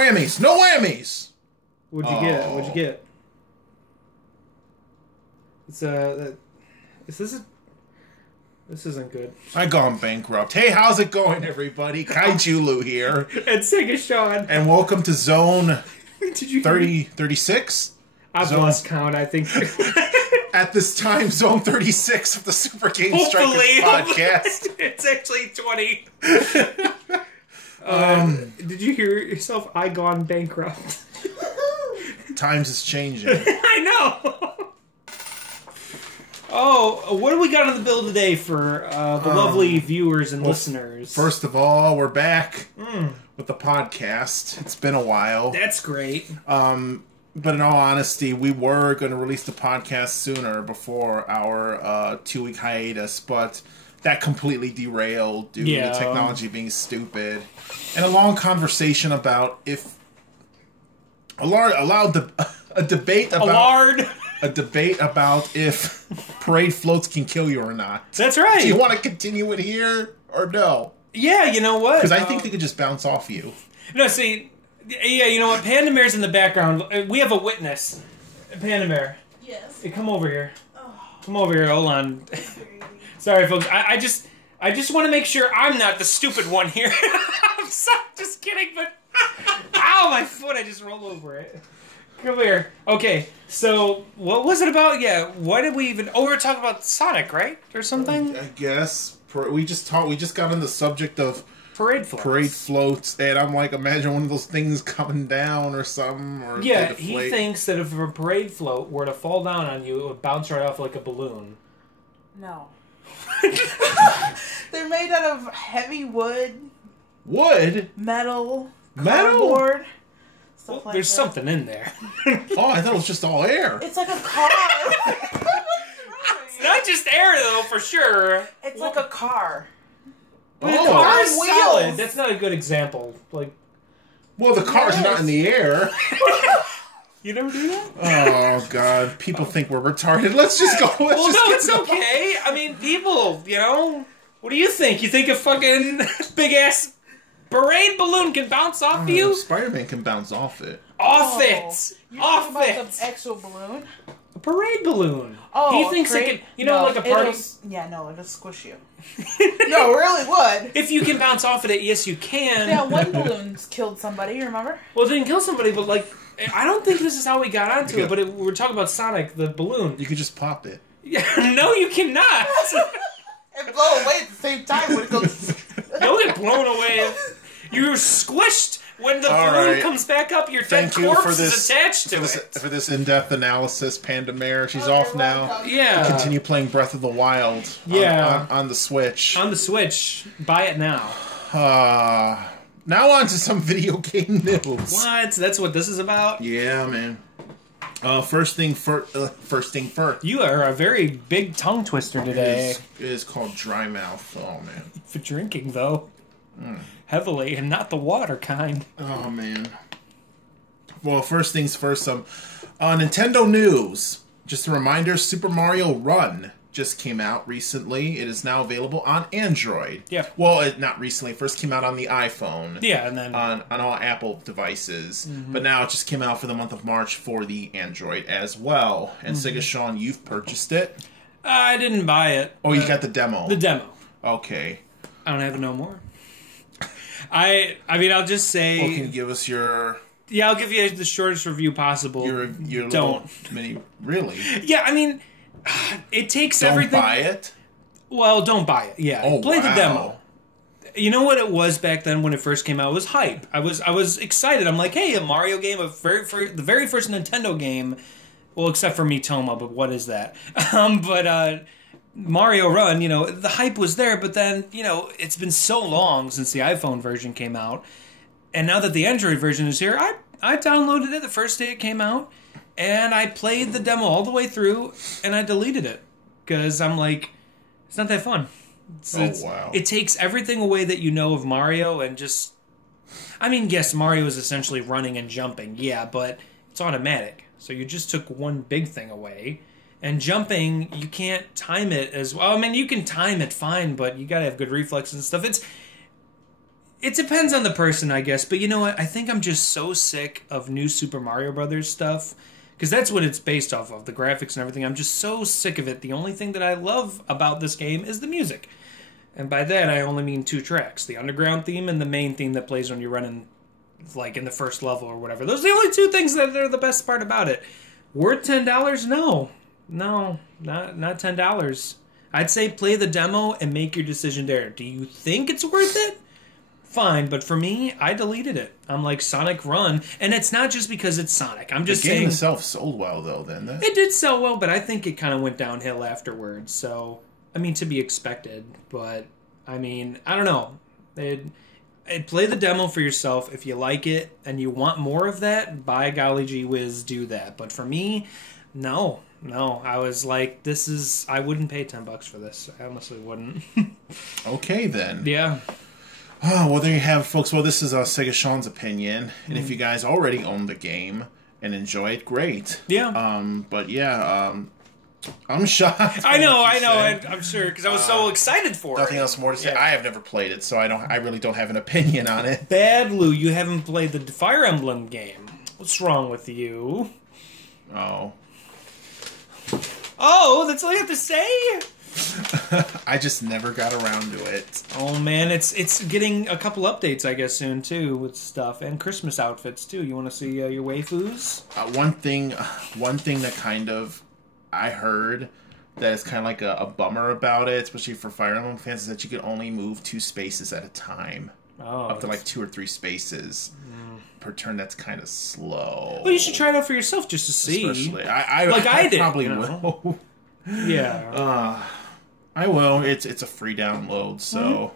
whammies. No whammies. What'd you get? What'd you get? It's this isn't good. I gone bankrupt. Hey, how's it going, everybody? Kaijulu here. And Sega Sean. And welcome to Zone Did you 36? I've lost count, I think. At this time, Zone 36 of the Super Game Strikers podcast. It's actually 20. Did you hear yourself? I gone bankrupt. Times is changing. I know. Oh, what do we got on the bill today for the lovely viewers and listeners? First of all, we're back with the podcast. It's been a while. That's great. But in all honesty, we were going to release the podcast sooner before our 2-week hiatus, but that completely derailed due to the technology being stupid. And a long conversation about if a debate about if parade floats can kill you or not. That's right. Do you want to continue it here or no? Yeah, you know what? Because I think they could just bounce off you. No, see, yeah, you know what? Pandamere's in the background. We have a witness. Pandamere. Yes. Hey, come over here. Oh. Come over here. Hold on. Sorry, folks. I just want to make sure I'm not the stupid one here. I'm just kidding, but ow, my foot! I just rolled over it. Come here. Okay, so what was it about? Yeah, why did we even? Oh, we were talking about Sonic, right, or something? I guess we just got on the subject of parade floats, and I'm like, imagine one of those things coming down or something. Or yeah, he thinks that if a parade float were to fall down on you, it would bounce right off like a balloon. No. They're made out of heavy wood. Metal? Cardboard. Well, like there's something in there. Oh, I thought it was just all air. It's like a car. It's not just air, though, for sure. It's like a car. But the car is solid. That's not a good example. Like, well, the car's not in the air. You never do that? Oh, God. People think we're retarded. Let's just go. It's okay. I mean, people, you know. What do you think? You think a fucking big-ass parade balloon can bounce off you? Spider-Man can bounce off it. Off it! Off it! The actual balloon? A parade balloon. Oh, he thinks it can, you know, like a party. It'll squish you. No, it really would. If you can bounce off of it, yes, you can. Yeah, one balloon's killed somebody, remember? Well, it didn't kill somebody, but like, I don't think this is how we got onto it, but we're talking about Sonic, the balloon. You could just pop it. Yeah, no, you cannot. And blow away at the same time when it goes. You'll get blown away. You're squished. When the balloon comes back up, your dead corpse is attached to it. For this in-depth analysis, Pandamere, she's off now. Yeah. Continue playing Breath of the Wild. Yeah. On the Switch. On the Switch. Buy it now. Now on to some video game news. What? That's what this is about? Yeah, man. First thing first. You are a very big tongue twister today. It is called Dry Mouth. Oh, man. For drinking, though. Heavily, and not the water kind. Oh, man. Well, first things first, Nintendo news. Just a reminder, Super Mario Run just came out recently. It is now available on Android. Yeah. Well, not recently. It first came out on the iPhone. Yeah, and then on all Apple devices. But now it just came out for the month of March for the Android as well. And Sega Sean, you've purchased it? I didn't buy it. Oh, you got the demo. The demo. Okay. I don't have it no more. I mean, I'll just say. Well, can you give us your? Yeah, I'll give you the shortest review possible. Your don't mini, really? Yeah, I mean, it takes everything. Don't buy it. Well, don't buy it. Yeah, play the demo. You know what it was back then when it first came out? It was hype. I was excited. I'm like, hey, a Mario game, the very first Nintendo game. Well, except for Mitoma, but what is that? Mario Run, you know, the hype was there, but then, you know, it's been so long since the iPhone version came out, and now that the Android version is here, I downloaded it the first day it came out, and I played the demo all the way through, and I deleted it, because I'm like, it's not that fun. Wow. It takes everything away that you know of Mario, and just, I mean, yes, Mario is essentially running and jumping, yeah, but it's automatic, so you just took one big thing away. And jumping, you can't time it as well. I mean, you can time it fine, but you gotta have good reflexes and stuff. It depends on the person, I guess. But you know what? I think I'm just so sick of new Super Mario Brothers stuff. Because that's what it's based off of, the graphics and everything. I'm just so sick of it. The only thing that I love about this game is the music. And by that, I only mean 2 tracks. The underground theme and the main theme that plays when you're running, like, in the first level or whatever. Those are the only 2 things that are the best part about it. Worth $10? No. No, not $10. I'd say play the demo and make your decision there. Do you think it's worth it? Fine, but for me, I deleted it. I'm like, Sonic Run, and it's not just because it's Sonic. I'm just saying... The game itself sold well, though, then. It did sell well, but I think it kind of went downhill afterwards, so... I mean, to be expected, but... I mean, I don't know. Play the demo for yourself. If you like it, and you want more of that, by golly gee whiz, do that. But for me, no. No, I was like, this is... I wouldn't pay $10 for this. I honestly wouldn't. Okay, then. Yeah. Oh, well, there you have it, folks. Well, this is Sega Sean's opinion. And if you guys already own the game and enjoy it, great. Yeah. But yeah, I'm shocked. I know. I'm sure, because I was so excited for nothing it. else more to say. Yeah. I have never played it, so I really don't have an opinion on it. Bad Lou, you haven't played the Fire Emblem game. What's wrong with you? Oh. Oh, that's all you have to say? I just never got around to it. Oh man, it's getting a couple updates, I guess, soon too, with stuff and Christmas outfits too. You want to see your waifus? One thing that kind of I heard that is kind of like a bummer about it, especially for Fire Emblem fans, is that you can only move 2 spaces at a time, up to like 2 or 3 spaces per turn. That's kind of slow. Well, you should try it out for yourself just to see. Especially, I did, probably you know? will. Yeah. I will. It's a free download, so.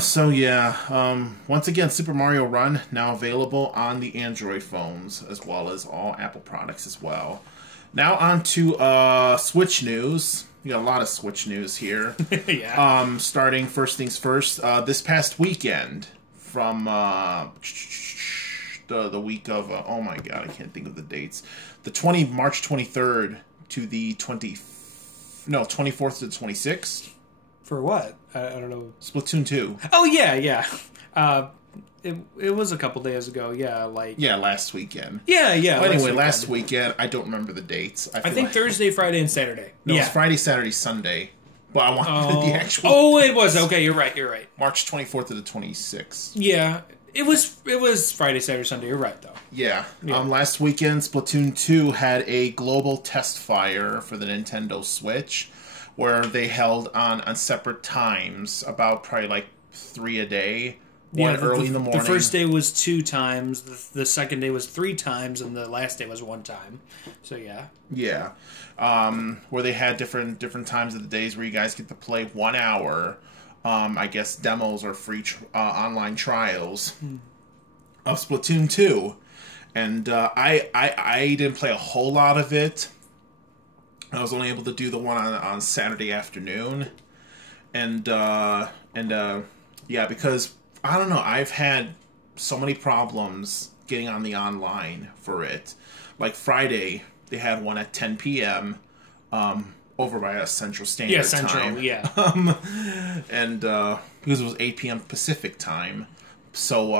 So yeah. Once again, Super Mario Run now available on the Android phones as well as all Apple products as well. Now on to Switch news. We got a lot of Switch news here. Yeah. Starting first things first. This past weekend, from the week of oh my god, I can't think of the dates. The March 23rd to the 24th to the 26th. For what? I don't know. Splatoon 2. Oh yeah. It was a couple days ago. Yeah, last weekend. Yeah. Well, anyway, last weekend. I don't remember the dates. I think like Thursday, Friday, and Saturday. No, it was Friday, Saturday, Sunday. But I wanted the actual. Oh, it was okay. You're right. March 24th to the 26th. Yeah, it was Friday, Saturday, Sunday. You're right though. Yeah. Last weekend, Splatoon 2 had a global test fire for the Nintendo Switch, where they held on separate times, about probably like 3 a day. One early in the morning. The first day was 2 times, the second day was 3 times, and the last day was 1 time. So yeah. Yeah. Where they had different times of the days where you guys get to play 1 hour. I guess demos or free online trials of Splatoon 2. And I didn't play a whole lot of it. I was only able to do the one on Saturday afternoon. And yeah, because I don't know, I've had so many problems getting on the online for it. Like Friday, they had one at 10 p.m. Over by us Central Standard Time. Yeah. And because it was 8 p.m. Pacific time. So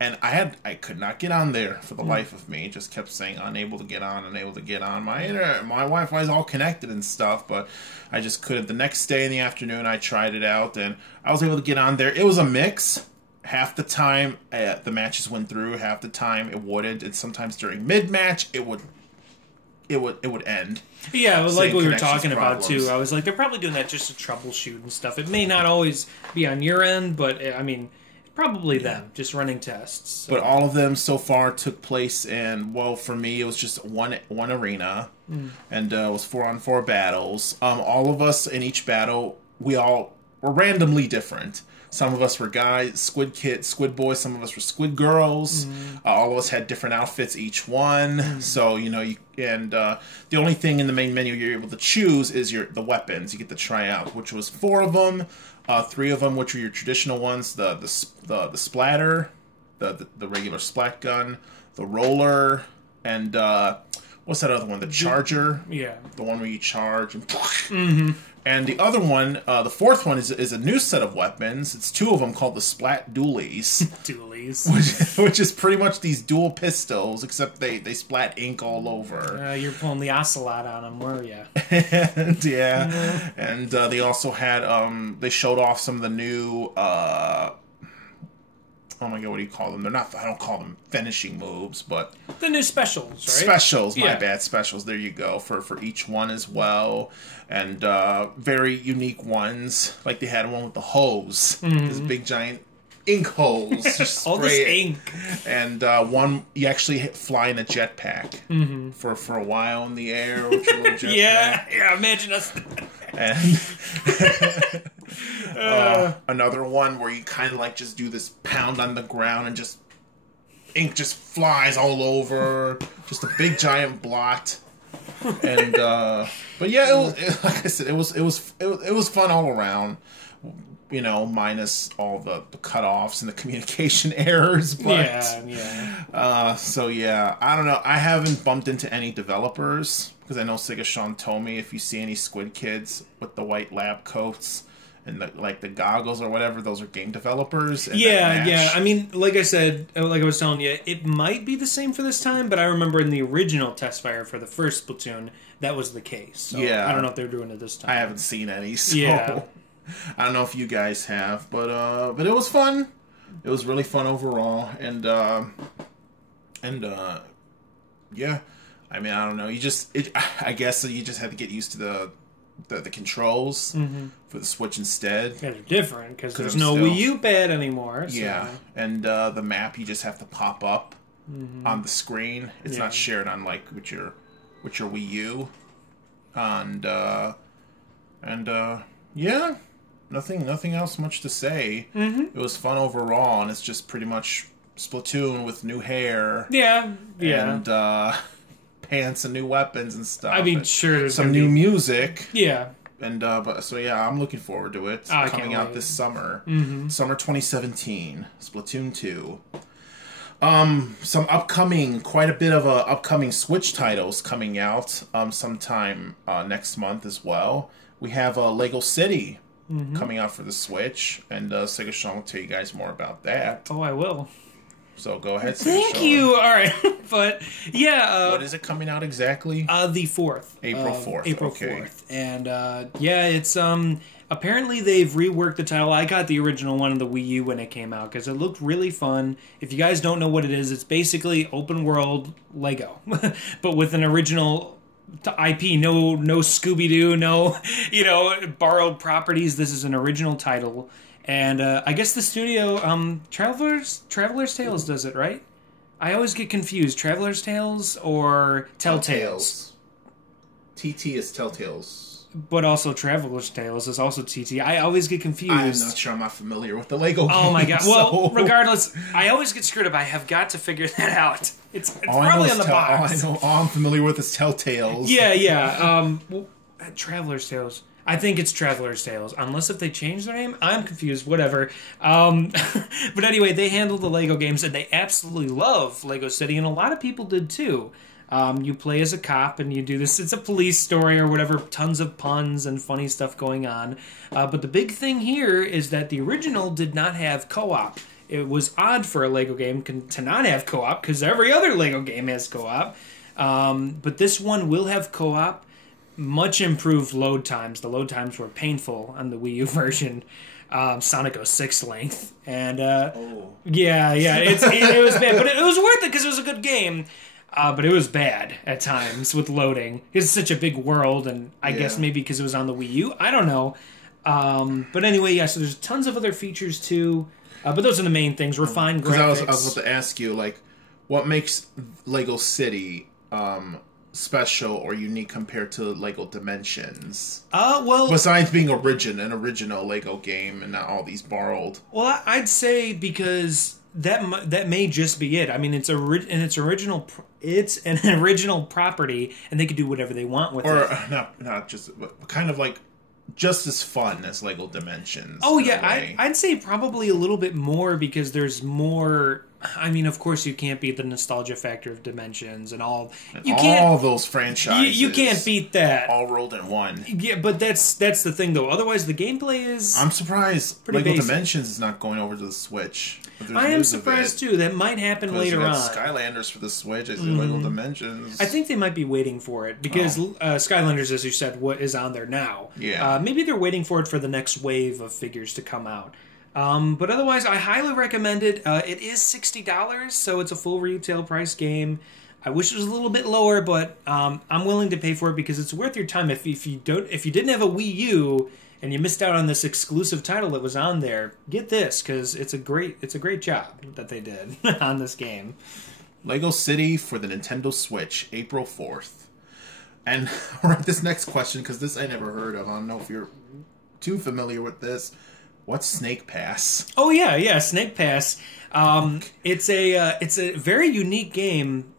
and I could not get on there for the life of me. It just kept saying unable to get on. My Wi-Fi is all connected and stuff, but I just couldn't. The next day in the afternoon, I tried it out and I was able to get on there. It was a mix. Half the time the matches went through, half the time it wouldn't, and sometimes during mid-match it would end. Yeah, like we were talking about too. I was like, they're probably doing that just to troubleshoot and stuff. It may not always be on your end, but I mean, probably them just running tests. So. But all of them so far took place in, well, for me it was just one arena, and it was 4-on-4 battles. All of us in each battle, we all were randomly different. Some of us were guys, squid boys. Some of us were squid girls. All of us had different outfits, each one. So, you know, the only thing in the main menu you're able to choose is the weapons. You get to try out, which was 4 of them. 3 of them, which were your traditional ones: the splatter, the regular splat gun, the roller, and what's that other one? The Charger. Yeah. The one where you charge and. Mm-hmm. And the other one, the fourth one, is a new set of weapons. It's 2 of them called the Splat Dualies. Dualies. Which is pretty much these dual pistols, except they splat ink all over. You're pulling the ocelot on them, were you? And, yeah. And they also had, they showed off some of the new, oh my god, what do you call them? They're not, I don't call them finishing moves, but... The new specials, right? Specials, my bad, specials. There you go, for each one as well. And very unique ones. Like they had one with the hose. This big giant ink hose. Just all this ink. And one, you actually fly in a jetpack for a while in the air. With your little jetpack. Yeah, imagine us... And another one where you kind of like just do this pound on the ground and just ink just flies all over, just a big giant blot. And but yeah, like I said, it was fun all around. You know, minus all the cutoffs and the communication errors. But, so yeah, I don't know. I haven't bumped into any developers because I know Sean told me if you see any squid kids with the white lab coats and the goggles or whatever, those are game developers. Yeah. I mean, like I said, like I was telling you, it might be the same for this time, but I remember in the original test fire for the first Splatoon, that was the case. So I don't know if they're doing it this time. I haven't seen any. So. I don't know if you guys have, but it was fun. It was really fun overall, and yeah. I mean, I don't know. I guess you just had to get used to the controls for the Switch instead. Yeah, they're different because there's no Wii U pad anymore. So. Yeah, and the map you just have to pop up on the screen. It's not shared on like with your Wii U, and yeah. Nothing else much to say. It was fun overall, and it's just pretty much Splatoon with new hair. Yeah. And pants and new weapons and stuff. I mean, sure. There's some new music. Yeah. And so yeah, I'm looking forward to it. Coming out this summer, summer 2017, Splatoon 2. Quite a bit of upcoming Switch titles coming out sometime next month as well. We have Lego City. Coming out for the Switch, and Sega Sean will tell you guys more about that. Oh, I will. So go ahead, Sega Thank you. All right, but yeah. What is it coming out exactly? The 4th. April 4th. April okay. 4th, and yeah, it's apparently they've reworked the title. I got the original one on the Wii U when it came out because it looked really fun. If you guys don't know what it is, it's basically open world Lego, but with an original IP, no Scooby-Doo, no, borrowed properties. This is an original title, and I guess the studio, Traveler's Tales does it, right? I always get confused. Traveler's Tales or Telltales? TT is Telltales. But also Traveler's Tales is also TT. I always get confused. I'm not sure. I'm not familiar with the Lego game. Oh my god. Well, regardless, I always get screwed up. I have got to figure that out. It's probably on the box. All I'm familiar with is Telltales. Yeah. Traveler's Tales. I think it's Traveler's Tales. Unless if they change their name, I'm confused. Whatever. But anyway, they handle the Lego games, and they absolutely love Lego City, and a lot of people did too. You play as a cop, and you do this. It's a police story or whatever. Tons of puns and funny stuff going on. But the big thing here is that the original did not have co-op. It was odd for a Lego game to not have co-op because every other Lego game has co-op. But this one will have co-op. Much improved load times. The load times were painful on the Wii U version. Sonic 06 length. And yeah, it was bad. But it was worth it because it was a good game. But it was bad at times with loading. It's such a big world, and I guess maybe because it was on the Wii U. I don't know. But anyway, yeah, so there's tons of other features too. But those are the main things. Refined graphics. I was about to ask you, like, what makes Lego City special or unique compared to Lego Dimensions? Well, besides being an original Lego game and not all these borrowed. Well, I'd say because that may just be it. I mean, it's an original property, and they could do whatever they want with it. Or not just, but kind of like just as fun as Lego Dimensions. Oh yeah, I'd say probably a little bit more because there's more. I mean, of course, you can't beat the nostalgia factor of Dimensions and all. All those franchises. You can't beat that. All rolled in one. Yeah, but that's the thing, though. Otherwise, the gameplay is. I'm surprised Lego basic. Dimensions is not going over to the Switch. I am surprised too. That might happen later on. Skylanders for the Switch. I see Lego Dimensions. I think they might be waiting for it because Skylanders, as you said, what is on there now. Yeah. Maybe they're waiting for it for the next wave of figures to come out. But otherwise, I highly recommend it. It is $60, so it's a full retail price game. I wish it was a little bit lower, but I'm willing to pay for it because it's worth your time. If you didn't have a Wii U and you missed out on this exclusive title that was on there, get this because it's a great job that they did on this game. Lego City for the Nintendo Switch, April 4th. And we're at this next question because this I never heard of. I don't know if you're too familiar with this. What's Snake Pass? Oh yeah, Snake Pass. It's a very unique game.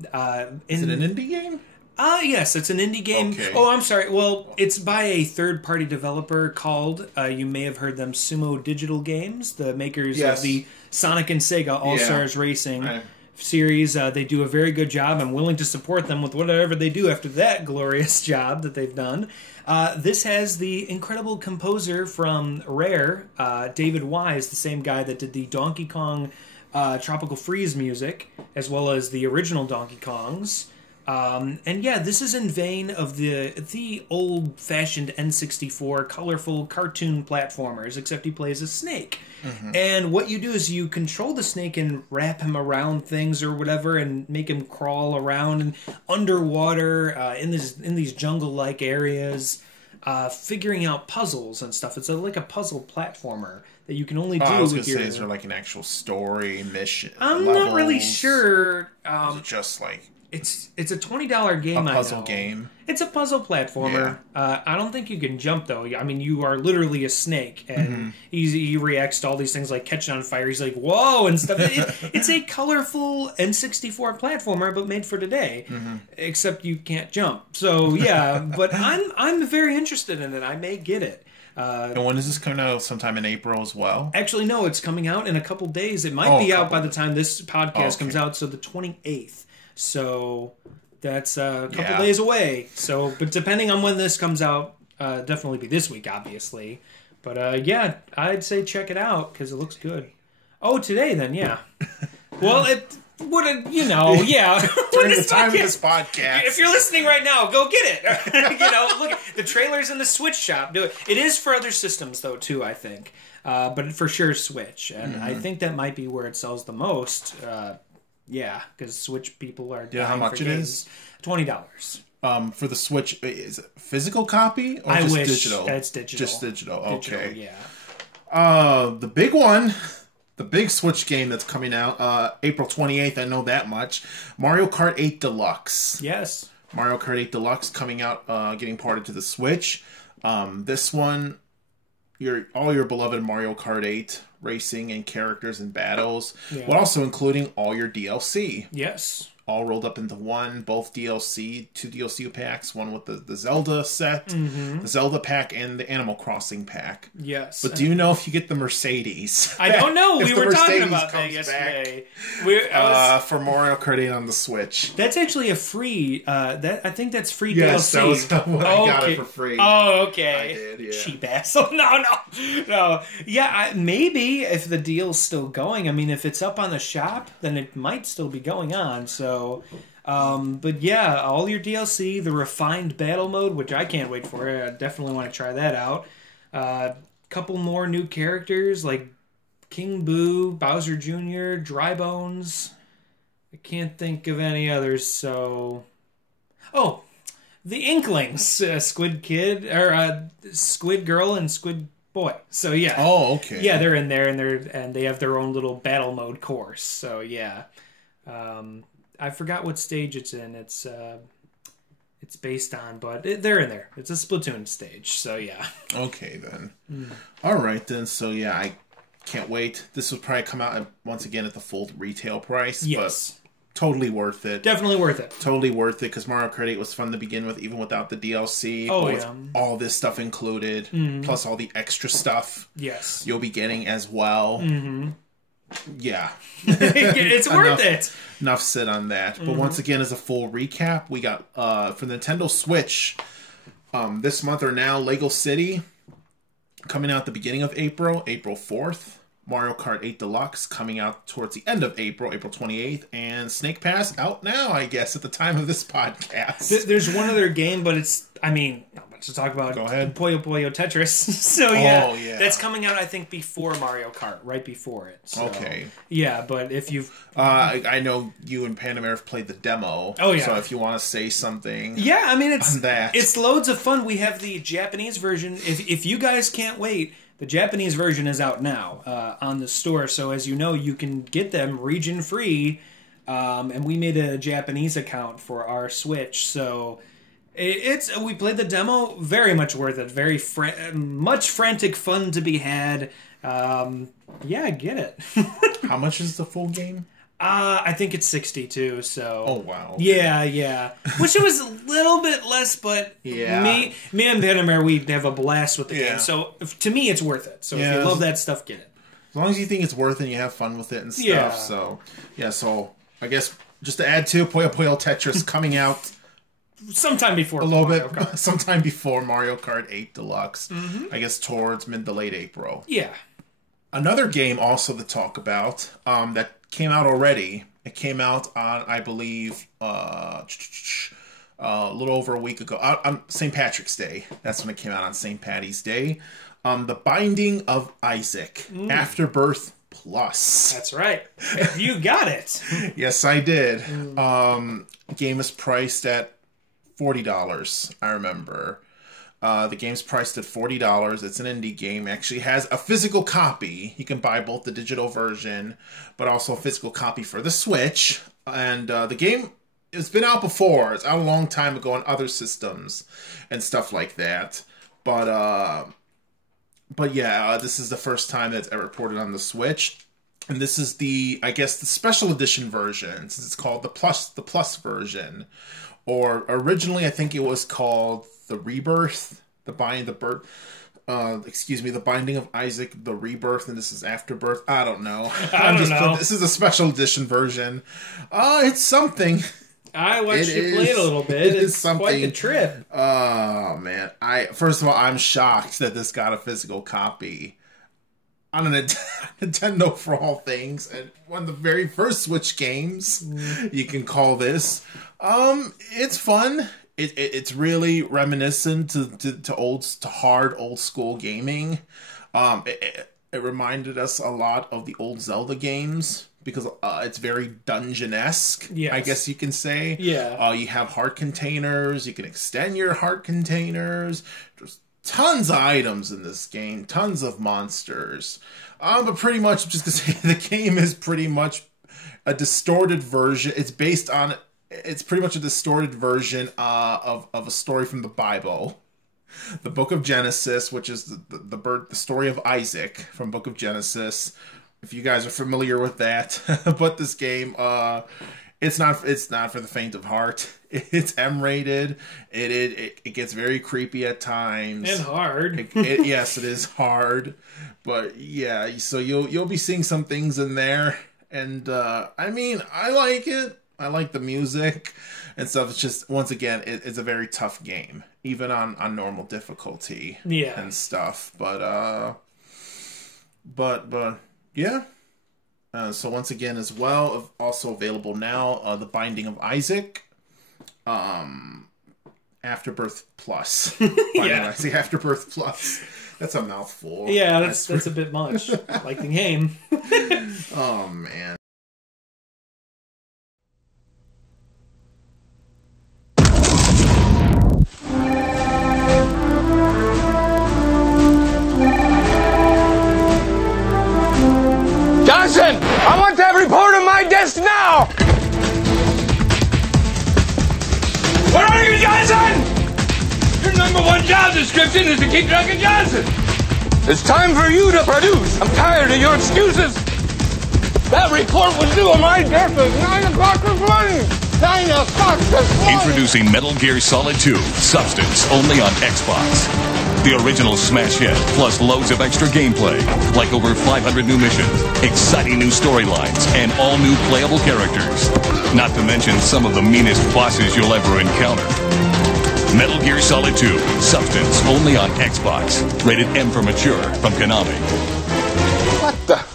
Is it an indie game? Yes, it's an indie game. Okay. Oh, I'm sorry. Well, it's by a third-party developer called, you may have heard them, Sumo Digital Games, the makers of the Sonic and Sega All-Stars Racing series. They do a very good job. I'm willing to support them with whatever they do after that glorious job that they've done. This has the incredible composer from Rare, David Wise, the same guy that did the Donkey Kong Tropical Freeze music, as well as the original Donkey Kongs. And yeah, this is in vein of the old-fashioned N64 colorful cartoon platformers, except he plays a snake. Mm-hmm. And what you do is you control the snake and wrap him around things or whatever and make him crawl around and underwater in these jungle-like areas, figuring out puzzles and stuff. It's like a puzzle platformer that you can only do I was with going to say, is there like an actual story, mission, I'm levels? not really sure. Is it just like... It's a $20 game. A puzzle I know. game. It's a puzzle platformer. Yeah. I don't think you can jump though. I mean, you are literally a snake, and he reacts to all these things like catching on fire. He's like, "Whoa!" and stuff. It's a colorful N64 platformer, but made for today. Except you can't jump. So yeah, but I'm very interested in it. I may get it. And when is this coming out? Sometime in April as well? Actually, no. It's coming out in a couple days. It might be out by the time this podcast comes out. So the 28th. So that's a couple days away. So, but depending on when this comes out, definitely be this week, obviously. But yeah, I'd say check it out because it looks good. Oh, today then, yeah. Well, it would, yeah. During the time of this podcast, if you're listening right now, go get it. Look, the trailer's in the Switch shop. Do it. It is for other systems though, too. I think, but for sure Switch, and I think that might be where it sells the most. Yeah, because Switch people are. Yeah, how much it is? $20. For the Switch, is it physical copy or just digital? It's digital. Just digital. Okay. Digital, yeah. The big one, the big Switch game that's coming out, April 28th. I know that much. Mario Kart 8 Deluxe. Yes. Mario Kart 8 Deluxe coming out, getting ported to the Switch. This one, all your beloved Mario Kart 8 racing and characters and battles, but also including all your DLC. Yes. All rolled up into one, both DLC, 2 DLC packs, one with the Zelda set, the Zelda pack, and the Animal Crossing pack. Yes. But do you know if you get the Mercedes? I don't know. We were talking about that yesterday. For Mario Kart 8 on the Switch. That's actually a free, I think that's free yes, DLC. That was what I got it for free. Oh, okay. I did, yeah. Cheap ass. Oh, no. Yeah, maybe if the deal's still going. I mean, if it's up on the shop, then it might still be going on, so... but yeah, all your DLC, the refined battle mode, which I can't wait for. I definitely want to try that out. Couple more new characters like King Boo, Bowser Jr., Dry Bones. I can't think of any others. So, the Inklings, Squid Kid or Squid Girl and Squid Boy. So yeah. Oh, okay. Yeah, they're in there and they have their own little battle mode course. So yeah. I forgot what stage it's in. It's based on, but they're in there. It's a Splatoon stage, so yeah. Okay, then. All right, then. So yeah, I can't wait. This will probably come out once again at the full retail price. Yes. But totally worth it. Definitely worth it. Totally worth it, because Mario Kart 8 was fun to begin with, even without the DLC. Oh, with all this stuff included, plus all the extra stuff yes, you'll be getting as well. Yeah. It's worth it. Enough said on that. But once again, as a full recap, we got for the Nintendo Switch this month or now, Lego City coming out at the beginning of April 4th. Mario Kart 8 Deluxe coming out towards the end of April 28th. And Snake Pass out now, I guess, at the time of this podcast. There's one other game, but it's, I mean, not much to talk about. Go ahead. Puyo Puyo Tetris. So, yeah. That's coming out, I think, before Mario Kart, right before it. So, okay. Yeah, but if you've... I know you and Panamera have played the demo. Oh, yeah. So if you want to say something yeah, I mean, it's on that. It's loads of fun. We have the Japanese version. If you guys can't wait... The Japanese version is out now on the store, so as you know, you can get them region-free, and we made a Japanese account for our Switch, so we played the demo, very much worth it, very much frantic fun to be had. Yeah, get it. How much is the full game? I think it's 62, so... Oh, wow. Okay. Yeah. Wish it was a little bit less, but yeah. me and Panamera, we have a blast with the game. So, to me, it's worth it. So, if you love that stuff, get it. As long as you think it's worth it and you have fun with it and stuff. So I guess, just to add to Puyo Puyo Tetris coming out... sometime before sometime before Mario Kart 8 Deluxe. I guess towards mid to late April. Yeah. Another game also to talk about that came out already. It came out on, I believe, a little over a week ago. On St. Patrick's Day. That's when it came out, on St. Patty's Day. The Binding of Isaac. Afterbirth Plus. That's right. You got it. Yes, I did. Game is priced at $40, I remember. The game's priced at $40. It's an indie game. It actually has a physical copy. You can buy both the digital version, but also a physical copy for the Switch. And the game, it's been out before. It's out a long time ago on other systems and stuff like that. But yeah, this is the first time that's ever ported on the Switch. And this is the, I guess, the special edition version, since it's called the plus version. Or originally, I think it was called the Rebirth, the Binding of Isaac, the Rebirth, and this is Afterbirth. I don't know. I don't know. This is a special edition version. It's something. I watched you play it a little bit. It's something. Quite a trip. Oh man! First of all, I'm shocked that this got a physical copy on a Nintendo for all things, and one of the very first Switch games you can call this. It's fun. It's really reminiscent to hard old school gaming. It reminded us a lot of the old Zelda games because it's very dungeon-esque. Yes. I guess you can say. Yeah. You have heart containers. You can extend your heart containers. There's tons of items in this game. Tons of monsters. But pretty much, I'm just gonna say the game is pretty much a distorted version. It's pretty much a distorted version of a story from the Bible. The Book of Genesis, which is the story of Isaac from Book of Genesis. If you guys are familiar with that. But this game, it's not for the faint of heart. It's M-rated. It gets very creepy at times. And hard. Yes, it is hard. But yeah, so you'll be seeing some things in there. And I mean, I like it. I like the music and stuff. It's just, once again, it's a very tough game, even on normal difficulty and stuff. But yeah. So once again, as well, also available now, The Binding of Isaac, Afterbirth Plus. Yeah. See, Afterbirth Plus. That's a mouthful. Yeah, that's a bit much. Like the game. Oh, man. Johnson, I want to report on my desk now! Where are you, Johnson? Your #1 job description is to keep Duncan Johnson. It's time for you to produce. I'm tired of your excuses. That report was due on my desk at 9 o'clock this morning. Kind of fuck this morning. Introducing Metal Gear Solid 2, Substance, only on Xbox. The original smash hit, plus loads of extra gameplay, like over 500 new missions, exciting new storylines, and all new playable characters. Not to mention some of the meanest bosses you'll ever encounter. Metal Gear Solid 2, Substance, only on Xbox. Rated M for mature, from Konami. What the?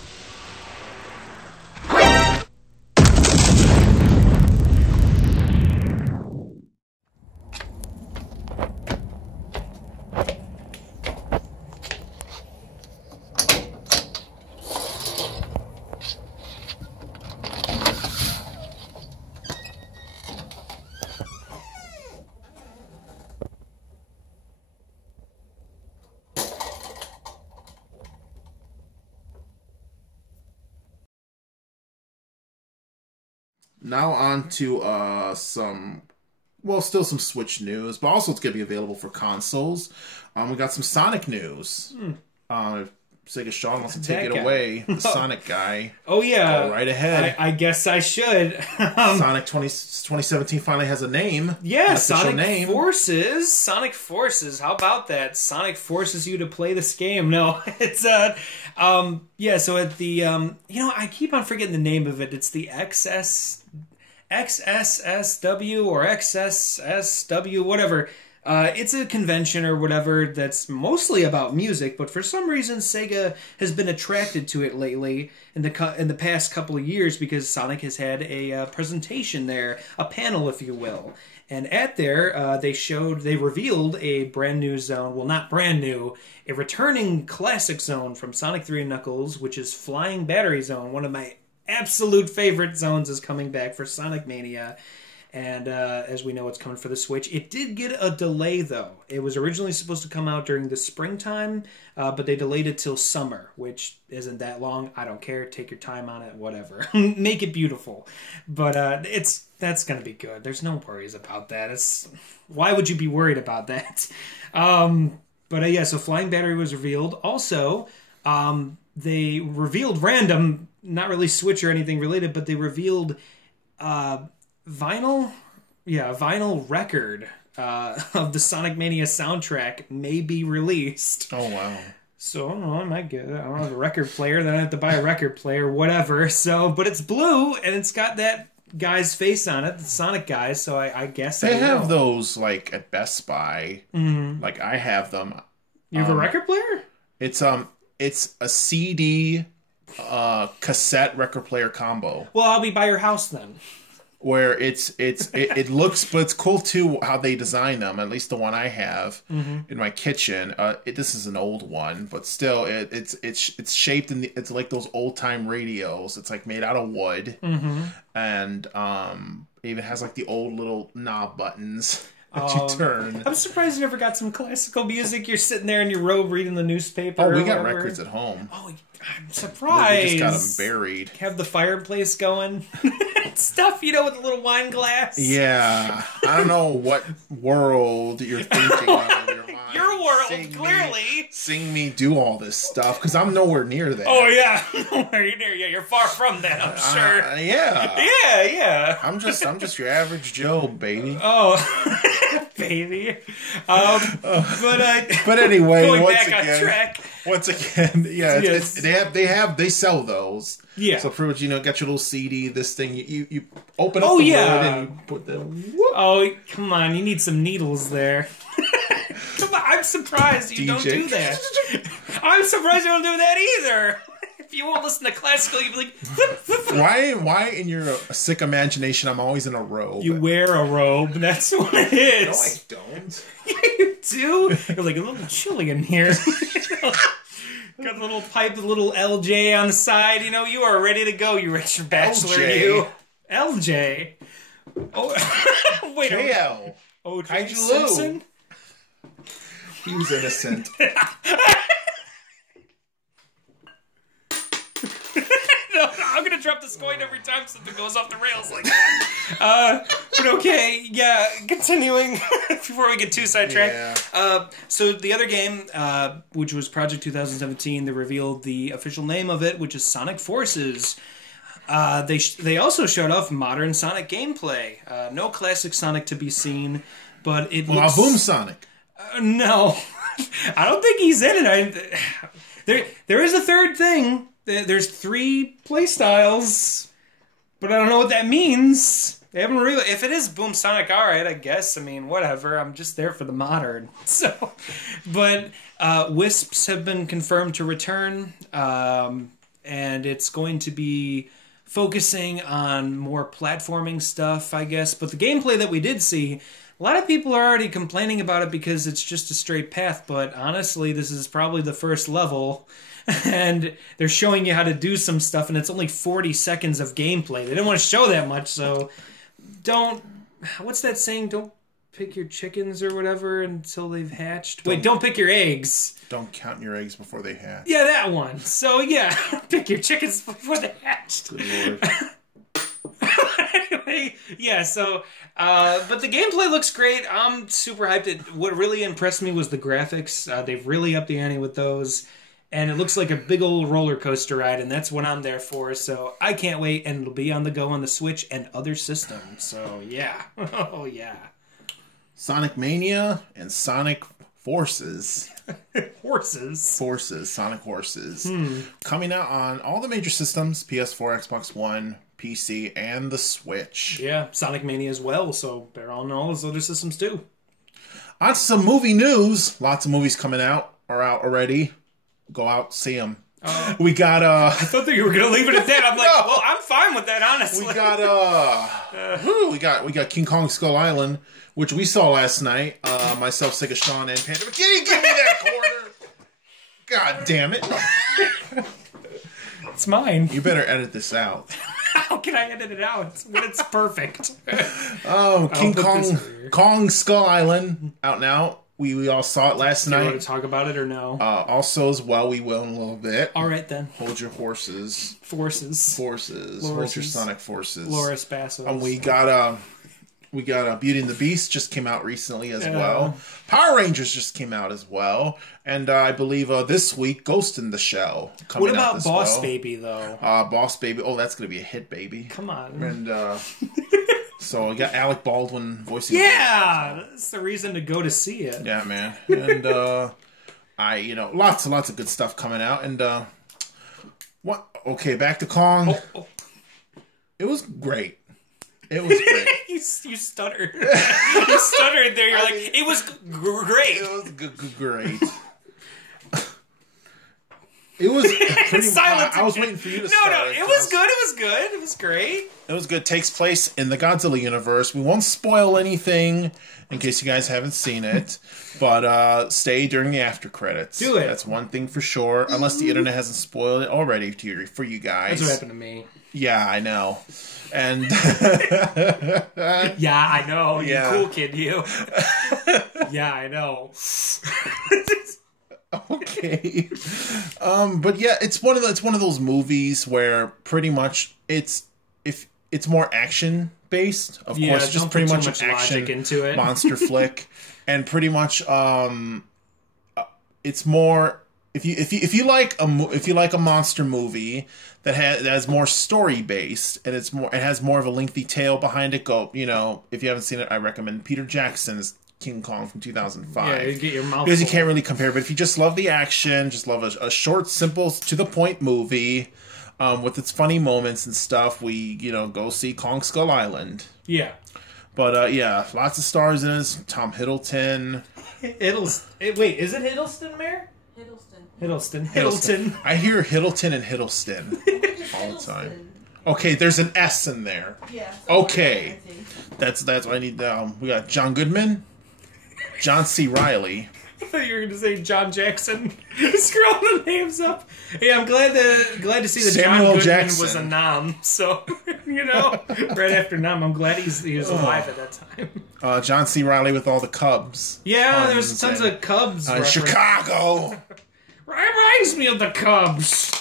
Now on to still some Switch news, but also it's going to be available for consoles. We got some Sonic news. Sega Sean wants to take it away. The Sonic guy. Oh, yeah. Go right ahead. I guess I should. Sonic 2017 finally has a name. Yeah, Sonic Forces. Sonic Forces. How about that? Sonic forces you to play this game. No, it's, so at the, I keep on forgetting the name of it. It's the XSSW or XSSW, whatever. It's a convention or whatever that's mostly about music, but for some reason Sega has been attracted to it lately in the past couple of years because Sonic has had a presentation there, a panel, if you will. And at there, they revealed a brand new zone. Well, not brand new, a returning classic zone from Sonic 3 and Knuckles, which is Flying Battery Zone. One of my absolute favorite zones is coming back for Sonic Mania. And as we know, it's coming for the Switch. It did get a delay, though. It was originally supposed to come out during the springtime, but they delayed it till summer, which isn't that long. I don't care. Take your time on it, whatever. Make it beautiful. But that's going to be good. There's no worries about that. Why would you be worried about that? So Flying Battery was revealed. Also, they revealed random, not really Switch or anything related, but they revealed vinyl record of the Sonic Mania soundtrack may be released. Oh, wow. So, I don't know, I might get it. I don't have a record player, then I have to buy a record player, whatever. So, but it's blue, and it's got that guy's face on it, the Sonic guy, so I guess they have those, like, at Best Buy. Mm-hmm. Like, I have them. You have a record player? It's a CD cassette record player combo. Well, I'll be by your house then. Where it looks, but it's cool too how they design them. At least the one I have in my kitchen. This is an old one, but still, it's shaped in it's like those old time radios. It's like made out of wood, and it even has like the old little knob buttons that you turn. I'm surprised you never got some classical music. You're sitting there in your robe reading the newspaper. Oh, we got records at home. Oh, I'm surprised. We just got them buried. Have the fireplace going. Stuff, with a little wine glass. Yeah. I don't know what world you're thinking of in your mind. Your world, clearly. Seeing me do all this stuff, because I'm nowhere near that. Oh, yeah. Nowhere near. Yeah, you're far from that, I'm sure. Yeah. Yeah. I'm just your average Joe, baby. Oh, baby. But anyway, going back on track. Once again, yeah, yes. They sell those. Yeah. So pretty much, got your little CD, this thing, you open up the lid and you put the whoop. Oh, come on, you need some needles there. Come on, I'm surprised you don't do that. I'm surprised you don't do that either. If you won't listen to classical, you'd be like... Why in your sick imagination I'm always in a robe? You wear a robe, that's what it is. No, I don't. You do? You're like, a little chilly in here. Got the little pipe, the little LJ on the side. You are ready to go, you Richard Bachelor. LJ. You. LJ. Oh, wait. KL. Oh, Kaiju Simpson? He was innocent. No, I'm gonna drop this coin every time something goes off the rails like that. But okay, yeah, continuing before we get too sidetracked. Yeah. So the other game, which was Project 2017, they revealed the official name of it, which is Sonic Forces. They also showed off modern Sonic gameplay. No classic Sonic to be seen, but it looks... Boom Sonic. No. I don't think he's in it. There is a third thing. There's 3 playstyles, but I don't know what that means. They haven't really... If it is Boom Sonic, alright, I guess. I mean, whatever. I'm just there for the modern. So, but Wisps have been confirmed to return, and it's going to be focusing on more platforming stuff, I guess. But the gameplay that we did see, a lot of people are already complaining about it because it's just a straight path, but honestly, this is probably the first level, and they're showing you how to do some stuff, and it's only 40 seconds of gameplay. They didn't want to show that much, so don't... What's that saying? Don't pick your chickens or whatever until they've hatched? Wait, don't pick your eggs. Don't count your eggs before they hatch. Yeah, that one. So, yeah, pick your chickens before they hatched. Good Lord. Anyway, yeah, so, but the gameplay looks great. I'm super hyped. What really impressed me was the graphics. They've really upped the ante with those, and it looks like a big old roller coaster ride, and that's what I'm there for, so I can't wait, and it'll be on the go on the Switch and other systems, so yeah. Oh, yeah. Sonic Mania and Sonic Forces. Sonic Horses. Coming out on all the major systems, PS4, Xbox One, PC, and the Switch. Yeah, Sonic Mania as well, so they're on all those other systems too. On to some movie news. Lots of movies coming out, or out already. Go out, see them. We got, I thought that you were going to leave it at that. I'm like, no. Well, I'm fine with that, honestly. We got King Kong Skull Island, which we saw last night. Myself, Sega Sean, and Panda. Can you give me that quarter? God damn it. It's mine. You better edit this out. How can I edit it out when it's perfect? King Kong Skull Island, out now. We all saw it last night. Do you want to talk about it or no? Also, as well, we will in a little bit. All right, then. Hold your horses. Forces. Hold your Sonic forces. Loris Bassos. We got Beauty and the Beast just came out recently as well. Power Rangers just came out as well. And I believe this week, Ghost in the Shell coming out. What about as Boss well. Baby, though? Boss Baby. Oh, that's going to be a hit, baby. Come on. And so we got Alec Baldwin voicing. Yeah! That's the reason to go to see it. Yeah, man. And lots and lots of good stuff coming out. And what? Okay, back to Kong. It was great. It was great. You stuttered. You stuttered there. You're like, it was great. It was great. It was pretty silent. I was waiting for you to start. No, it was good. It was good. It was great. It was good. Takes place in the Godzilla universe. We won't spoil anything in case you guys haven't seen it, but stay during the after credits. Do it. That's one thing for sure. Unless the internet hasn't spoiled it already for you guys. That's what happened to me. Yeah, I know. And yeah, I know. Yeah. You cool kid, you. Yeah, I know. Okay. But yeah, it's one of those movies where pretty much it's more action based. Of course, just pretty much an action into it. Monster flick, and pretty much it's more if you like a monster movie that has more story based and it has more of a lengthy tale behind it. If you haven't seen it, I recommend Peter Jackson's King Kong from 2005. Yeah, you get your mouth because you full. can't really compare. But if you just love the action, just love a short, simple, to the point movie with its funny moments and stuff, we go see Kong Skull Island. Yeah. But yeah, lots of stars in it. Tom Hiddleston. Wait, is it Hiddleston, Mayor? Hiddleston. I hear Hiddleton and Hiddleston all the time. Okay, there's an S in there. Yeah. Okay, that's what I need. We got John Goodman, John C. Reilly. I thought you were going to say John Jackson. Scroll the names up. Yeah, I'm glad to see that Samuel John Goodman Jackson was a nom. So right after nom, I'm glad he was alive at that time. John C. Reilly with all the Cubs. Yeah, there's tons of Cubs. Chicago. Reminds me of the Cubs.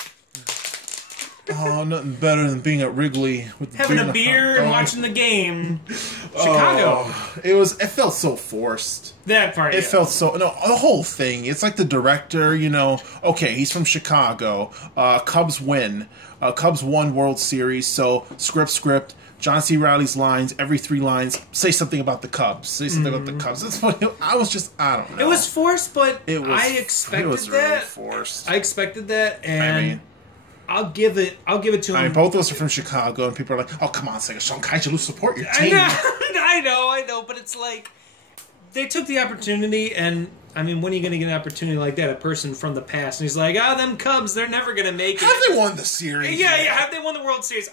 Oh, nothing better than being at Wrigley with having a beer and watching the game. Chicago. It felt so forced. That part. It felt so the whole thing. It's like the director, okay, he's from Chicago. Cubs win. Cubs won World Series, so script. John C. Reilly's lines, every 3 lines, say something about the Cubs. Say something about the Cubs. That's funny. I don't know. It was forced, but I expected that. It was really forced. I expected that, and I'll give it to him. I mean, both of us are from Chicago, and people are like, "Oh, come on, Sega Sean Kaiju, support your team." I know, but it's like they took the opportunity, and I mean, when are you going to get an opportunity like that? A person from the past, and he's like, them Cubs, they're never going to make it. Have they won the series? Yeah, have they won the World Series?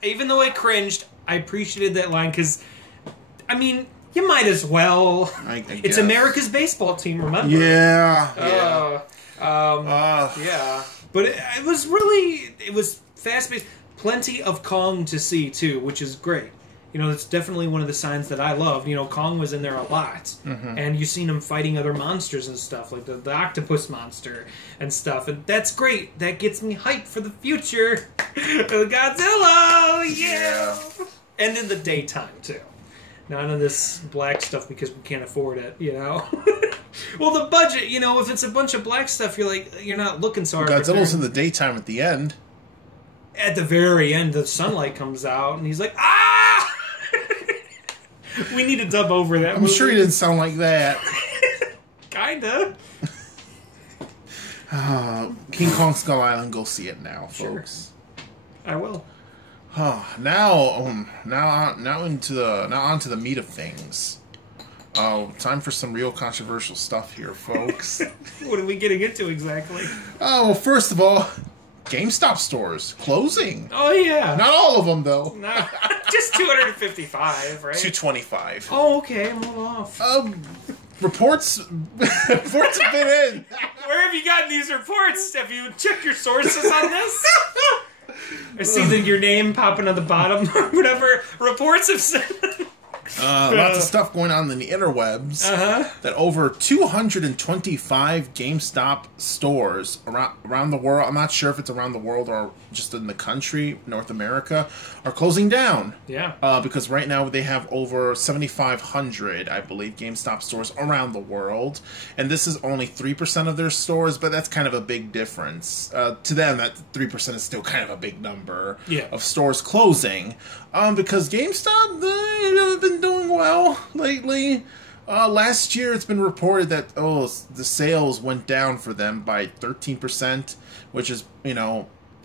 Even though I cringed, I appreciated that line, because, I mean, you might as well. I guess. It's America's baseball team, remember? Yeah. Yeah. But it was fast-paced. Plenty of Kong to see, too, which is great. It's definitely one of the signs that I love. Kong was in there a lot. Mm-hmm. And you've seen him fighting other monsters and stuff, like the octopus monster and stuff. And that's great. That gets me hyped for the future. Godzilla! Yeah! And in the daytime, too. None of this black stuff because we can't afford it, Well, the budget, if it's a bunch of black stuff, you're not looking so hard. Godzilla's in the daytime at the end. At the very end, the sunlight comes out, and he's like, ah! We need to dub over that movie. Sure he didn't sound like that. Kinda. King Kong Skull Island, go see it now, folks. Sure. I will. Now onto the meat of things. Time for some real controversial stuff here, folks. What are we getting into exactly? Well, first of all, GameStop stores closing. Oh yeah, not all of them though. No, just 255, right? 225. Oh, okay, I'm a little off. Reports have been in. Where have you gotten these reports? Have you checked your sources on this? I see that your name popping on the bottom or whatever. Reports have said. Lots of stuff going on in the interwebs. That over 225 GameStop stores around the world, I'm not sure if it's around the world or just in the country, North America, are closing down. Yeah. Because right now they have over 7,500, I believe, GameStop stores around the world. And this is only 3% of their stores, but that's kind of a big difference. To them, that 3% is still kind of a big number of stores closing. Because GameStop, they've been doing well lately. Last year, it's been reported that the sales went down for them by 13%, which is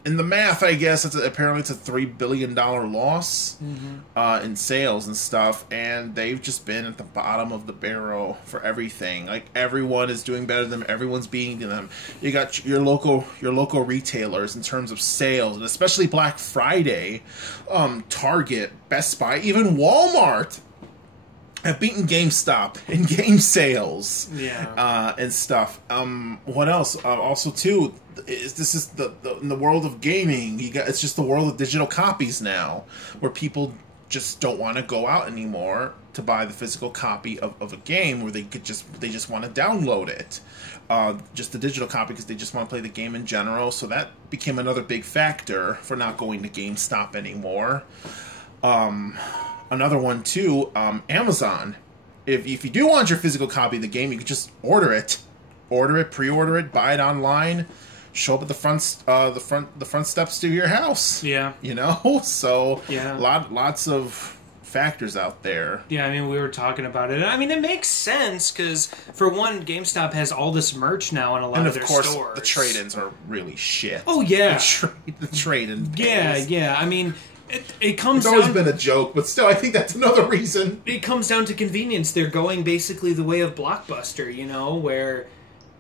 in the math, I guess apparently it's a $3 billion loss in sales and stuff, and they've just been at the bottom of the barrel for everything. Like everyone is doing better than them. Everyone's beating them. You got your local retailers in terms of sales, and especially Black Friday. Target, Best Buy, even Walmart have beaten GameStop in game sales, and stuff. What else? Also, too, this is in the world of gaming. It's just the world of digital copies now, where people just don't want to go out anymore to buy the physical copy of a game, where they just want to download it, just the digital copy, because they just want to play the game in general. So that became another big factor for not going to GameStop anymore. Another one too, Amazon. If you do want your physical copy of the game, you can just order it, pre-order it, buy it online, show up at the front steps to your house. Yeah, So lots of factors out there. Yeah, I mean, we were talking about it. I mean, it makes sense because for one, GameStop has all this merch now in a lot of their stores. And of course, the trade-ins are really shit. Oh yeah, the trade-in. Yeah. I mean. It comes. It's always been a joke, but still, I think that's another reason. It comes down to convenience. They're going basically the way of Blockbuster, where,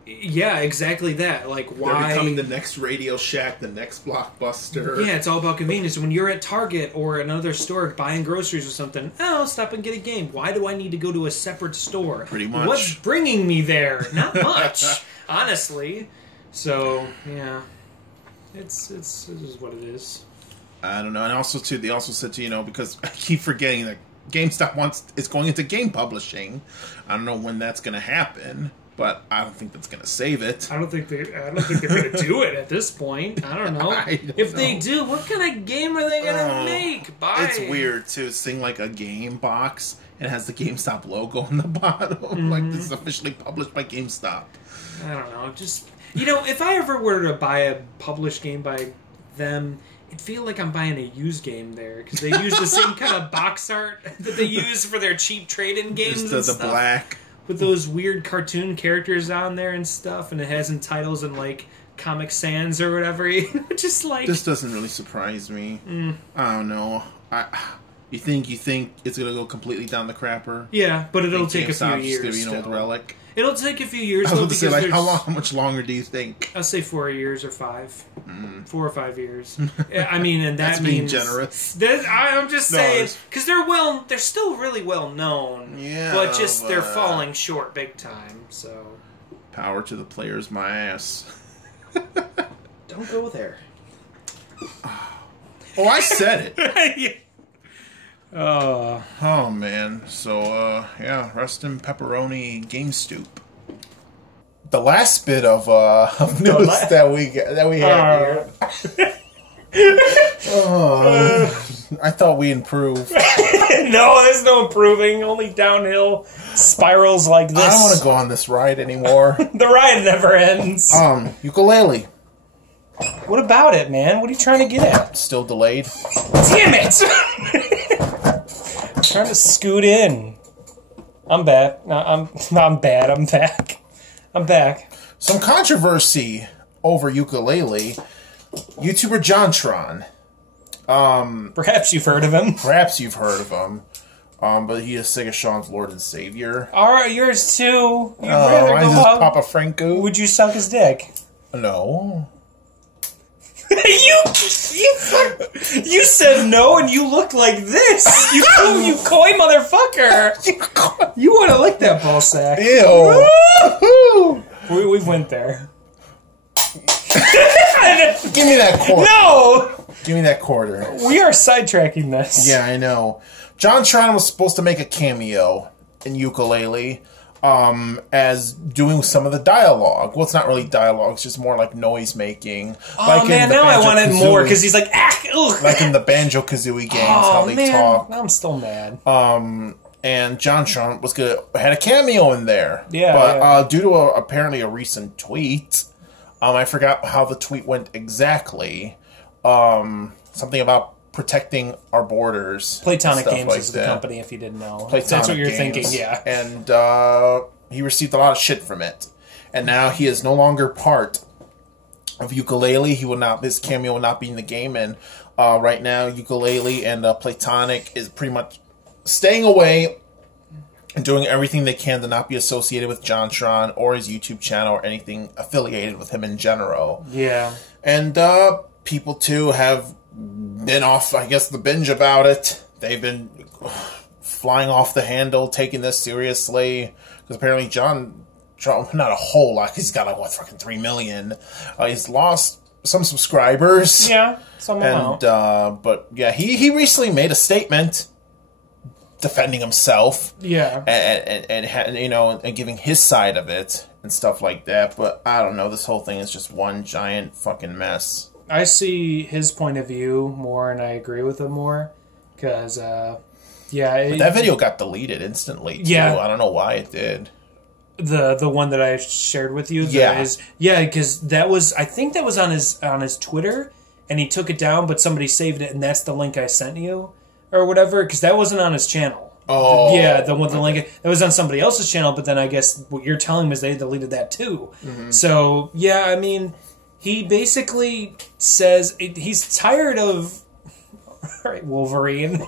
yeah, exactly that. Like, why they're becoming the next Radio Shack, the next Blockbuster. Yeah, it's all about convenience. When you're at Target or another store buying groceries or something, I'll stop and get a game. Why do I need to go to a separate store? Pretty much. What's bringing me there? Not much, honestly. So yeah, it is what it is. I don't know, and also too, they also said to because I keep forgetting that GameStop is going into game publishing. I don't know when that's going to happen. but I don't think that's going to save it. I don't think they're going to do it at this point. I don't know. If they do, what kind of game are they going to make? It's weird too, seeing like a game box and it has the GameStop logo on the bottom. Like, this is officially published by GameStop. I don't know. Just, if I ever were to buy a published game by them, it'd feel like I'm buying a used game there, because they use the same kind of box art that they use for their cheap trade-in games and the stuff. black. With those weird cartoon characters on there and stuff, and it has in titles in, like, Comic Sans or whatever. Just like... This doesn't really surprise me. I don't know. You think it's going to go completely down the crapper? Yeah, but it'll take a few years. Going to be an old relic? It'll take a few years. I was going to say, like, how much longer do you think? I'll say 4 years or 5. 4 or 5 years. I mean, and that That's means... being generous. I'm just saying, because they're still really well known. Yeah, but they're falling short big time, so... Power to the players, my ass. Don't go there. Oh, I said it. Yeah. Oh man, so yeah, rest in pepperoni game stoop. The last bit of news that we have here. I thought we improved. No, there's no improving. Only downhill spirals like this. I don't want to go on this ride anymore. The ride never ends. Ukulele. What about it, man? What are you trying to get at? Still delayed. Damn it! Trying to scoot in. I'm back. No, I'm bad. I'm back. I'm back. Some controversy over ukulele. YouTuber JonTron. Perhaps you've heard of him. Perhaps you've heard of him. But he is Sega Sean's Lord and Savior. Alright, yours too. You'd rather go out. Papa Franco. Would you suck his dick? No. You said no, and you look like this. You coy motherfucker. You want to lick that ball sack? Ew. We went there. Give me that quarter. No. Give me that quarter. We are sidetracking this. Yeah, I know. JonTron was supposed to make a cameo in Ukulele, as doing some of the dialogue. Well, it's not really dialogue; it's just more like noise making. Oh like man, now I wanted more because he's like, ugh. Like in the Banjo-Kazooie games, how they talk. Now I'm still mad. And JonTron had a cameo in there. Yeah, but due to apparently a recent tweet, I forgot how the tweet went exactly. Something about protecting our borders. Platonic Games is the company, if you didn't know. Platonic That's what you're Games. thinking, yeah. And he received a lot of shit from it. And now he is no longer part of Ukulele. His cameo will not be in the game. And right now, Ukulele and Platonic is pretty much staying away and doing everything they can to not be associated with JonTron or his YouTube channel or anything affiliated with him in general. Yeah. And people, too, have been off, I guess, the binge about it. They've been flying off the handle, taking this seriously. Because apparently JonTron, not a whole lot, because he's got, like, what, fucking 3 million. He's lost some subscribers. Yeah, some amount. But, yeah, he recently made a statement defending himself. Yeah. And you know, and giving his side of it and stuff like that. But, I don't know, this whole thing is just one giant fucking mess. I see his point of view more, and I agree with him more, because, yeah... But that video got deleted instantly, too. Yeah. I don't know why it did. The one that I shared with you? Yeah. Because that was... I think that was on his Twitter, and he took it down, but somebody saved it, and that's the link I sent you, or whatever, because that wasn't on his channel. Oh. Yeah, the link... That was on somebody else's channel, but then I guess what you're telling me is they deleted that, too. Mm-hmm. So, yeah, I mean... He basically says he's tired of Wolverine.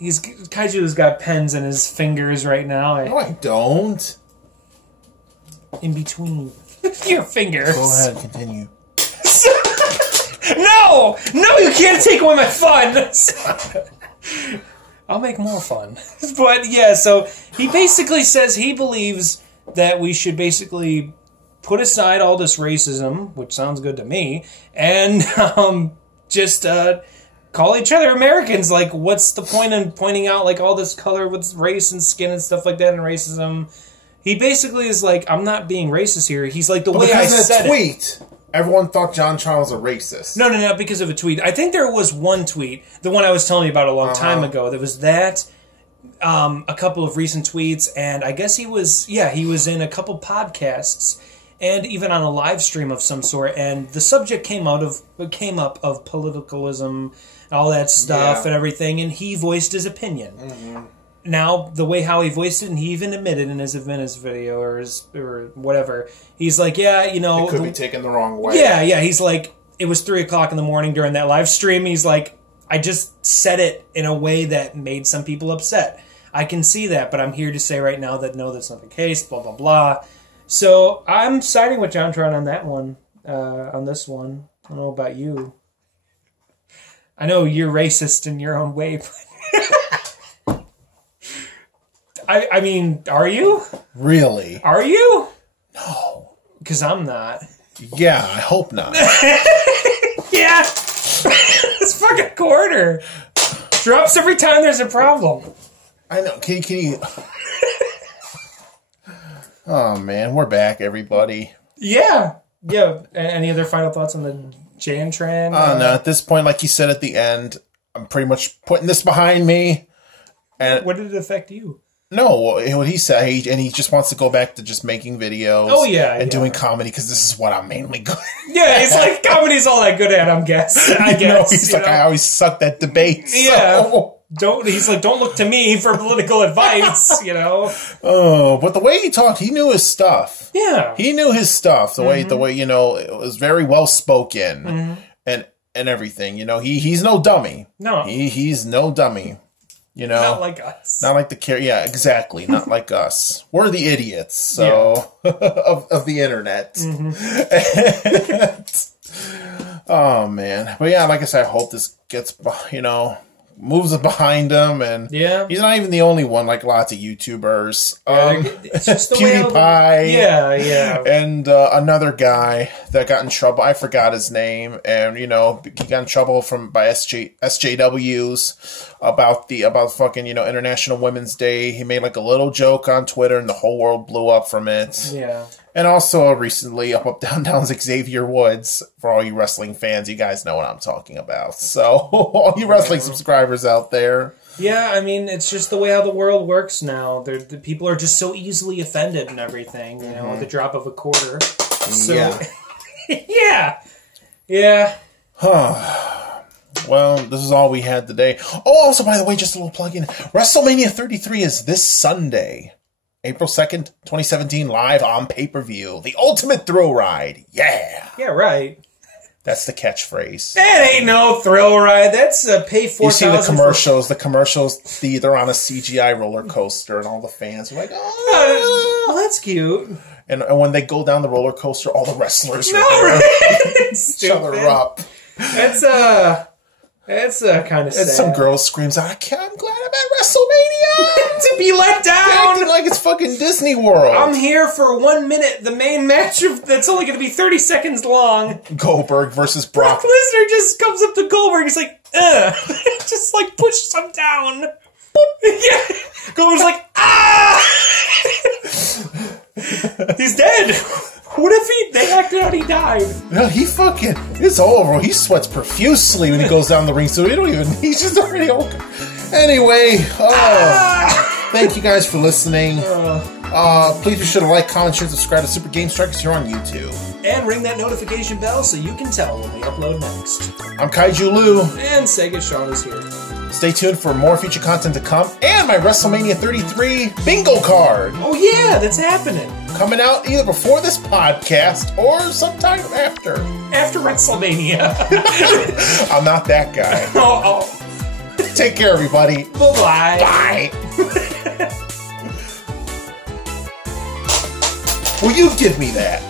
Kaiju's got pens in his fingers right now. No, I don't. In between your fingers. Go ahead, continue. No, you can't take away my fun. I'll make more fun. But yeah, so he basically says he believes that we should basically put aside all this racism, which sounds good to me, and just call each other Americans. Like, what's the point in pointing out like all this color with race and skin and stuff like that and racism? He basically is like, I'm not being racist here. He's like, the way I because said of that tweet, everyone thought JonTron was a racist. No, because of a tweet. I think there was one tweet, the one I was telling you about a long time ago. There was that, a couple of recent tweets, and I guess he was in a couple podcasts, and even on a live stream of some sort. And the subject came up of politicalism, all that stuff, and everything. And he voiced his opinion. Mm-hmm. Now, the way how he voiced it, and he even admitted in his video or whatever, he's like, it could be taken the wrong way. Yeah. He's like, it was 3:00 in the morning during that live stream. He's like, I just said it in a way that made some people upset. I can see that, but I'm here to say right now that no, that's not the case. Blah blah blah. So I'm siding with JonTron on that one. On this one, I don't know about you. I know you're racist in your own way, but I mean, are you? Really? Are you? No. Because I'm not. Yeah, I hope not. Yeah. This fucking quarter drops every time there's a problem. I know. Can you... Oh, man. We're back, everybody. Yeah. Any other final thoughts on the JonTron? No, at this point, like you said at the end, I'm pretty much putting this behind me. And what did it affect you? No, what he said, and he just wants to go back to just making videos. Oh, yeah. And doing comedy, because this is what I'm mainly good at. Yeah, it's like comedy's all that good at, I guess. He's like, I always sucked at debates. Yeah. So. He's like, don't look to me for political advice, Oh, but the way he talked, he knew his stuff. Yeah. He knew his stuff. The way, it was very well spoken and everything. He's no dummy. No. He's no dummy. Not like us. Not like yeah, exactly. Not like us. We're the idiots, so of the internet. Oh man. But yeah, like I said, I hope this gets moves behind him, and he's not even the only one, like lots of YouTubers. It's just the PewDiePie. And another guy that got in trouble. I forgot his name, and he got in trouble by SJWs about fucking International Women's Day. He made like a little joke on Twitter, and the whole world blew up from it. Yeah. And also recently, Up, Down, Down's Xavier Woods. For all you wrestling fans, you guys know what I'm talking about. So, all you wrestling subscribers out there. Yeah, I mean, it's just the way how the world works now. The people are just so easily offended and everything, with the drop of a quarter. So, yeah. Well, this is all we had today. Oh, also, by the way, just a little plug-in. WrestleMania 33 is this Sunday. April 2nd, 2017, live on pay-per-view. The Ultimate Thrill Ride. Yeah. Yeah, right. That's the catchphrase. That ain't no thrill ride. That's pay $4,000. You see the commercials. The commercials, they're on a CGI roller coaster, and all the fans are like, oh, that's cute. And when they go down the roller coaster, all the wrestlers each other up. That's kind of sad. Some girl screams out, I'm glad I'm at WrestleMania! To be let down! Acting like it's fucking Disney World. I'm here for 1 minute, the main match that's only going to be 30 seconds long. Goldberg versus Brock. Brock Lesnar just comes up to Goldberg, he's like, just like pushes him down. Yeah. Goldberg's like, he's dead. What if they acted out he died? No, it's over. He sweats profusely when he goes down the ring, so he's just already okay. Anyway, thank you guys for listening. Please be sure to like, comment, share, and subscribe to Super Game Strikers here on YouTube. And ring that notification bell so you can tell when we upload next. I'm Kaiju Lou. And Sega Sean is here. Stay tuned for more future content to come, and my WrestleMania 33 bingo card. Oh yeah, that's happening. Coming out either before this podcast or sometime after. After WrestleMania. I'm not that guy. Oh. Take care, everybody. Bye-bye. Bye. Will you give me that?